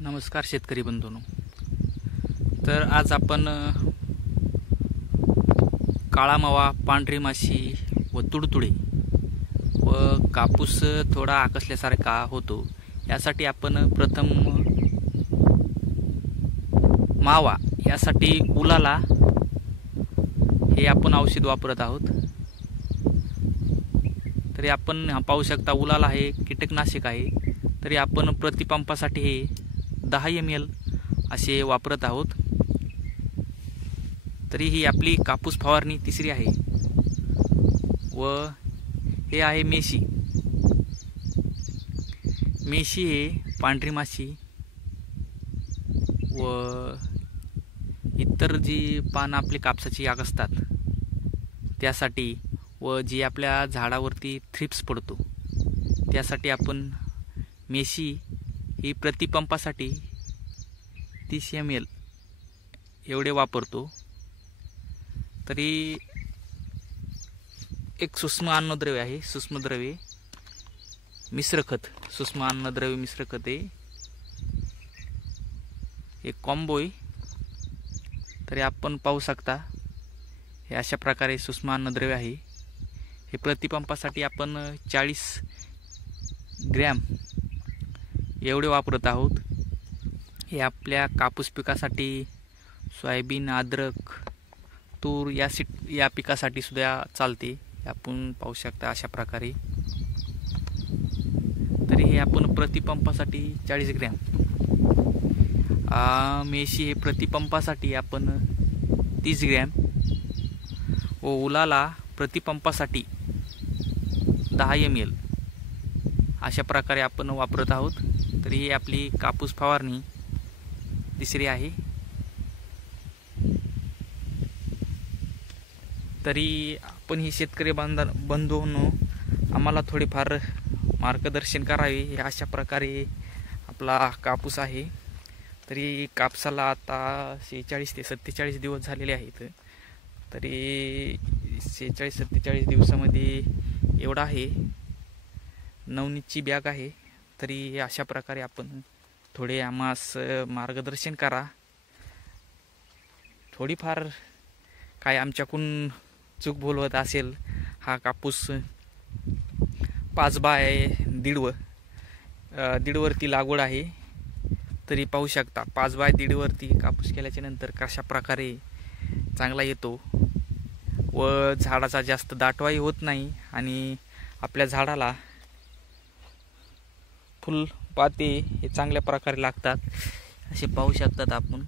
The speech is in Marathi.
नमस्कार शेतकरी बंधूंनो. तर आज आपण काळा मावा, पांढरी माशी व तुडतुडे व कापूस थोडा आकसल्यासारखा होतो यासाठी आपण प्रथम मावा यासाठी उलाला हे आपण औषध वापरत आहोत. तरी आपण पाहू शकता उलाला हे कीटकनाशक आहे. तरी आपण प्रतिपंपासाठी हे 10 ml असे वापरत आहोत. तरी ही आपली कापूस फवारणी तिसरी आहे व हे आहे मेशी. मेशी हे पांढरी माशी व इतर जी पानं आपली कापसाची आकसतात त्यासाठी व जी आपल्या झाडावरती थ्रिप्स पडतो त्यासाठी आपण मेशी ही प्रतिपंपासाठी 30 ml एवढे वापरतो. तरी एक सूक्ष्म अन्नद्रव्य आहे, सूक्ष्मद्रव्ये मिश्रखत, सूक्ष्म अन्नद्रव्य मिश्रखत आहे, एक कॉम्बो आहे. तरी आपण पाहू शकता हे अशा प्रकारे सूक्ष्म अन्नद्रव्य आहे. हे प्रतिपंपासाठी आपण 40 ग्रॅम एवढे वापरत आहोत. हे आपल्या कापूस पिकासाठी, सोयाबीन, अद्रक, तूर या पिकासाठी सुद्धा चालते. आपण पाहू शकता अशा प्रकारे. तरी हे आपण प्रतिपंपासाठी 40 ग्रॅम. मेशी हे प्रतिपंपासाठी आपण 30 ग्रॅम व उलाला प्रतिपंपासाठी 10 ml अशा प्रकारे आपण वापरत आहोत. तरी ही आपली कापूस फवारणी तिसरी आहे. तरी आपण ही शेतकरी बंधूंनो आम्हाला थोडेफार मार्गदर्शन करावे. हे अशा प्रकारे आपला कापूस आहे. तरी कापसाला आता 46 ते 47 दिवस झालेले आहेत. तरी 46-47 दिवसामध्ये एवढा आहे. नवनीतची बॅग आहे. तरी अशा प्रकारे आपण थोडे आम्हास मार्गदर्शन करा. थोडीफार काय आमच्याकडून चूक बोलवत असेल. हा कापूस 5 बाय 1.5 वरती लागवड आहे. तरी पाहू शकता 5 बाय 1.5 वरती कापूस केल्याच्या नंतर कशा प्रकारे चांगला येतो व झाडाचा जास्त दाटवाही होत नाही आणि आपल्या झाडाला फुल पाते हे चांगल्या प्रकारे लागतात. असे पाहू शकतात आपण.